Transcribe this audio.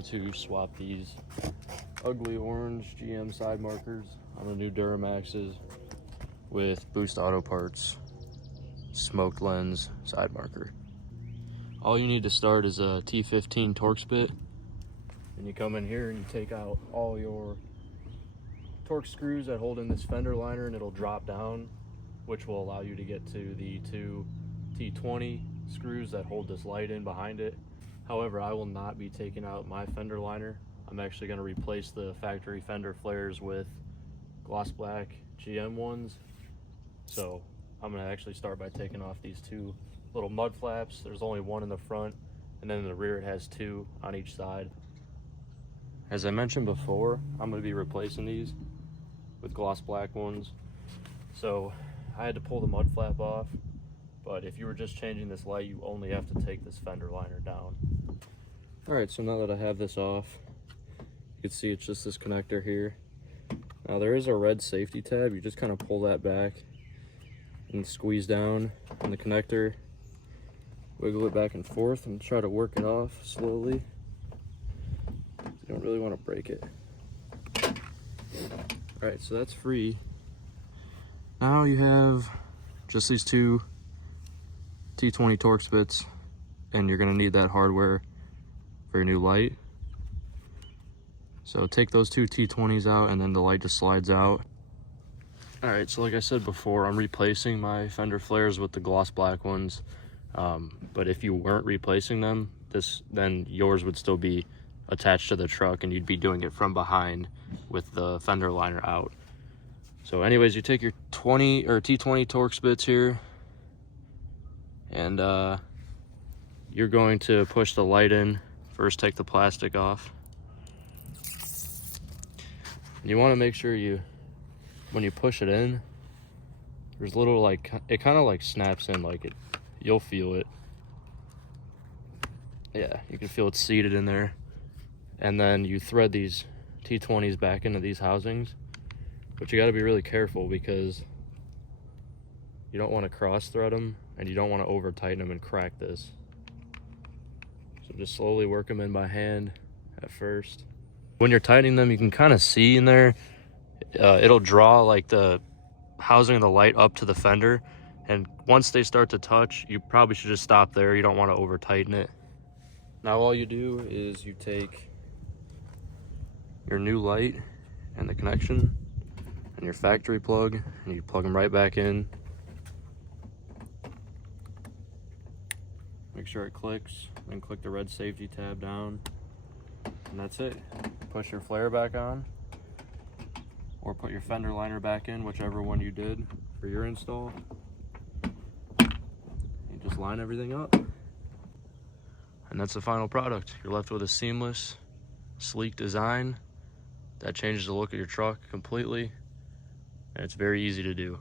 try to swap these ugly orange GM side markers on the new Duramaxes with Boost Auto Parts smoked lens side marker. All you need to start is a T15 Torx bit, and you come in here and you take out all your Torx screws that hold in this fender liner, and it'll drop down, which will allow you to get to the two T20 screws that hold this light in behind it. However, I will not be taking out my fender liner. I'm actually going to replace the factory fender flares with gloss black GM ones. So I'm going to actually start by taking off these two little mud flaps. There's only one in the front, and then in the rear it has two on each side. As I mentioned before, I'm going to be replacing these with gloss black ones. So I had to pull the mud flap off, but if you were just changing this light, you only have to take this fender liner down. All right, so now that I have this off, you can see it's just this connector here. Now there is a red safety tab. You just kind of pull that back and squeeze down on the connector, wiggle it back and forth, and try to work it off slowly. You don't really want to break it. All right, so that's free. Now you have just these two T20 Torx bits, and you're going to need that hardware for your new light. So take those two T20s out, and then the light just slides out. All right, so like I said before, I'm replacing my fender flares with the gloss black ones. But if you weren't replacing them, then yours would still be attached to the truck, and you'd be doing it from behind with the fender liner out. So anyways, you take your T20 Torx bits here, and you're going to push the light in. First, take the plastic off. And you want to make sure when you push it in, there's little it kind of like snaps in, you'll feel it. Yeah, you can feel it seated in there. And then you thread these T20s back into these housings, but you got to be really careful because you don't want to cross thread them, and you don't want to over tighten them and crack this. So just slowly work them in by hand at first. When you're tightening them, you can kind of see in there, it'll draw like the housing of the light up to the fender, and once they start to touch, you probably should just stop there. You don't want to over tighten it. Now all you do is you take your new light and the connection and your factory plug, and you plug them right back in. Make sure it clicks, then click the red safety tab down, and that's it. Push your flare back on, or put your fender liner back in, whichever one you did for your install. You just line everything up, and that's the final product. You're left with a seamless, sleek design that changes the look of your truck completely, and it's very easy to do.